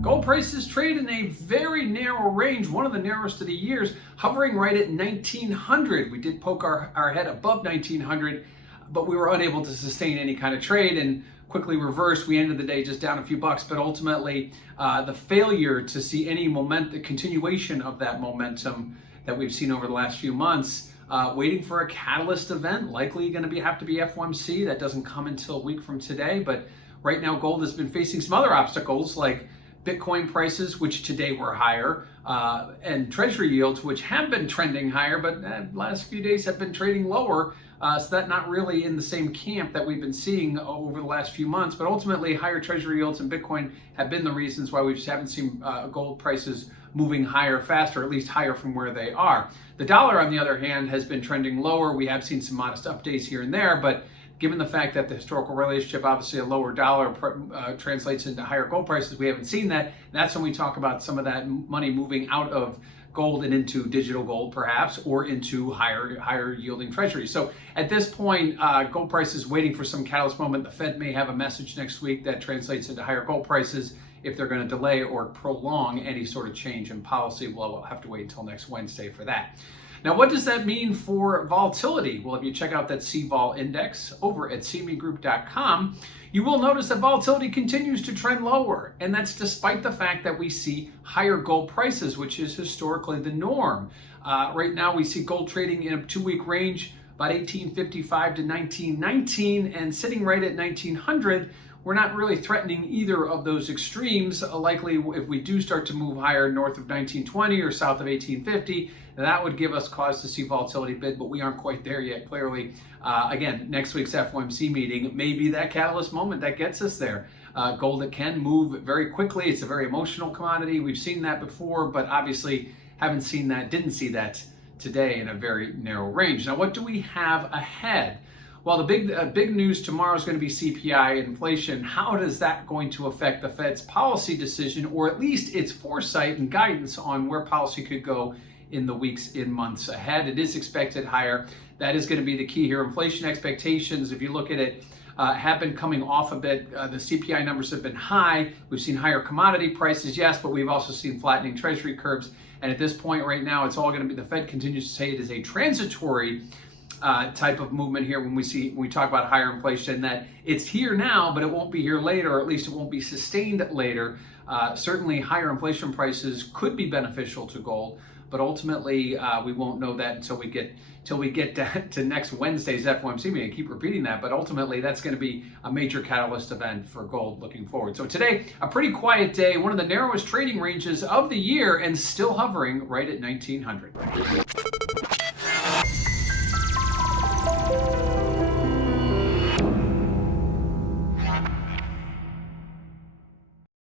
Gold prices trade in a very narrow range, one of the narrowest of the years, hovering right at 1900. We did poke our head above 1900, but we were unable to sustain any kind of trade and quickly reversed. We ended the day just down a few bucks, but ultimately the failure to see any the continuation of that momentum that we've seen over the last few months, waiting for a catalyst event, likely going to have to be FOMC. That doesn't come until a week from today, but right now gold has been facing some other obstacles like Bitcoin prices, which today were higher, and treasury yields, which have been trending higher, but last few days have been trading lower. So that's not really in the same camp that we've been seeing over the last few months. But ultimately, higher treasury yields and Bitcoin have been the reasons why we just haven't seen gold prices moving higher faster, at least higher from where they are. The dollar, on the other hand, has been trending lower. We have seen some modest updates here and there, but given the fact that the historical relationship, obviously a lower dollar translates into higher gold prices, we haven't seen that. That's when we talk about some of that money moving out of gold and into digital gold perhaps, or into higher yielding treasuries. So at this point, gold prices waiting for some catalyst moment. The Fed may have a message next week that translates into higher gold prices. If they're going to delay or prolong any sort of change in policy, well, we'll have to wait until next Wednesday for that. Now, what does that mean for volatility? Well, if you check out that CVol index over at cmegroup.com, you will notice that volatility continues to trend lower. And that's despite the fact that we see higher gold prices, which is historically the norm. Right now, we see gold trading in a 2-week range, about 1855 to 1919, and sitting right at 1900. We're not really threatening either of those extremes. Likely, if we do start to move higher north of 1920 or south of 1850, that would give us cause to see volatility bid, but we aren't quite there yet, clearly. Again, next week's FOMC meeting may be that catalyst moment that gets us there. Gold, it can move very quickly. It's a very emotional commodity. We've seen that before, but obviously didn't see that today in a very narrow range. Now, what do we have ahead? Well, the big news tomorrow is going to be CPI inflation. How is that going to affect the Fed's policy decision, or at least its foresight and guidance on where policy could go in the weeks and months ahead? It is expected higher. That is going to be the key here. Inflation expectations, if you look at it, have been coming off a bit. The CPI numbers have been high. We've seen higher commodity prices, yes, but we've also seen flattening treasury curves. And at this point right now, it's all going to be, the Fed continues to say it is a transitory type of movement here when we talk about higher inflation, that it's here now, but it won't be here later, or at least it won't be sustained later. Certainly higher inflation prices could be beneficial to gold, but ultimately we won't know that until we get to next Wednesday's FOMC meeting. I keep repeating that, but ultimately that's going to be a major catalyst event for gold looking forward. So today, a pretty quiet day, one of the narrowest trading ranges of the year, and still hovering right at 1900.